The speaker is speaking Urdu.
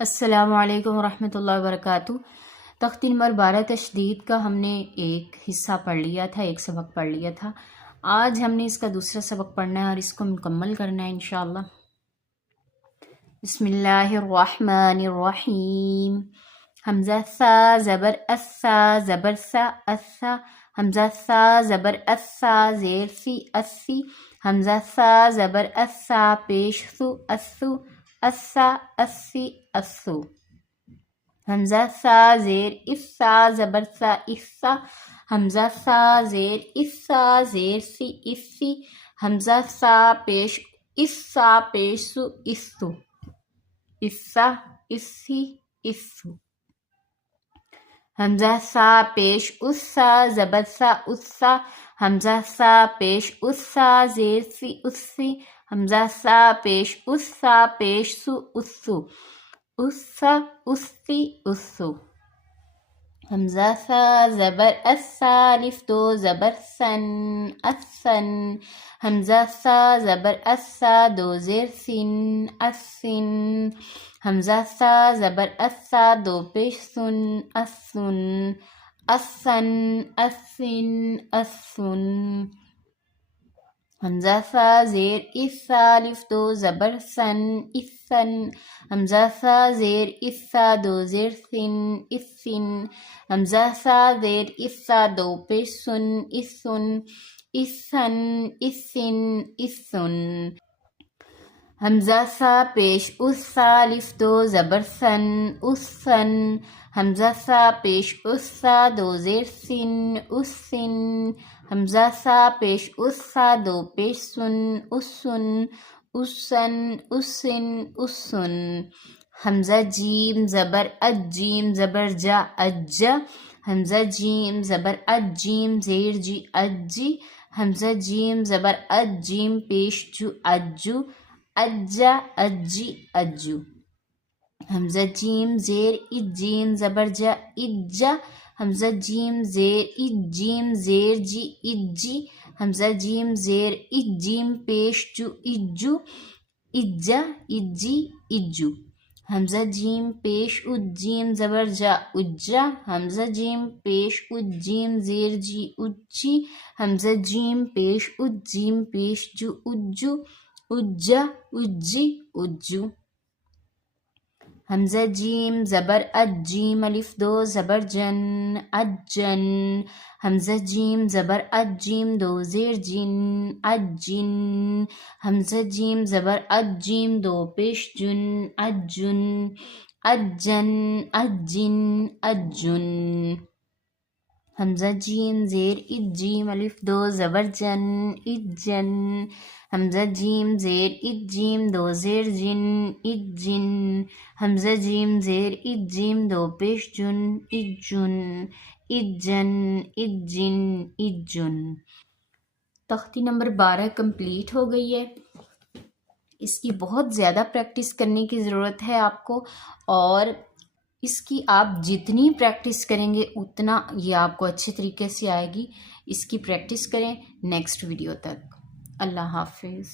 السلام علیکم ورحمۃ اللہ وبرکاتہ۔ تختی نمبر 12 تشدید کا ہم نے ایک حصہ پڑھ لیا تھا، ایک سبق پڑھ لیا تھا۔ آج ہم نے اس کا دوسرا سبق پڑھنا ہے اور اس کو مکمل کرنا ہے انشاءاللہ۔ بسم اللہ الرحمن الرحیم۔ حمزہ سا زبر اسا زبر سا اسا، حمزہ سا زبر اسا زیر سی اسی، حمزہ سا زبر اسا پیش سو اسو اسا اسی اسو، حمزہ سا زیر اسا زبر سا اسا، حمزہ سا زیر اسا زیر سی اسی، حمزہ سا پیش اسا پیش سو اسو اسا اسی اسو، حمزہ سا پیش اسا زبر سا اسا، حمزہ سا پیش اسا زیر سی اسی، حمزہ سا پیش اسا پیش سو اسو اسا اسی اسو، حمزہ سا زبر اسا الف دو زبر سن اسن، حمزہ سا زبر اسا دو زیر سن اسن، حمزہ سا زبر اسا دو پیش سن اسن اسن اسن اسن، حمزہ سا زیر اسا الف دو زبر سن اسن، حمزہ سا زیر اسا دو زیر سن اسن، حمزہ سا زیر اسا دو پیش سن اسن اسن اسن اسن، حمزہ سا پیش اسا الف دو زبر سن اسن، حمزہ سا پیش اسا دو زیر سن اسن، حمزہ سا پیش اسا دو پیش سن اسن اسن اسن اسن، حمزہ جیم زبر اجیم زبر جا اجا، حمزہ جیم زبر اجیم زیر جی اجی، حمزہ جیم زبر اجیم پیش جو اجو اجا اجی اجو، حمزہ جیم زیر اجیم زبر جا اجا، حمزہ جیم زیر اجیم زیر جی اجی، حمزہ جیم زیر اجیم پیش جو اجو اجا اجی اجو، حمزہ جیم پیش اجیم زبر جا اجا، حمزہ جیم پیش اجیم زیر جی اجی، حمزہ جیم پیش اجیم پیش جو اجو اجا اجی اجو، حمزہ جیم زبر اجیم الف دو زبر جن اجن، حمزہ جیم زبر اجیم دو زیر جن اجن، حمزہ جیم زبر اجیم دو پیش جن اجن اجن اجن اجن، حمزہ جیم زیر اجیم الف دو زبر جن اجن، حمزہ جیم زیر اجیم دو زیر جن اجن، حمزہ جیم زیر اجیم دو پیش جن اجن اجن اجن اجن۔ تختی نمبر 12 کمپلیٹ ہو گئی ہے۔ اس کی بہت زیادہ پریکٹس کرنے کی ضرورت ہے آپ کو، اور اس کی آپ جتنی پریکٹس کریں گے اتنا یہ آپ کو اچھے طریقے سے آئے گی۔ اس کی پریکٹس کریں۔ نیکسٹ ویڈیو تک اللہ حافظ۔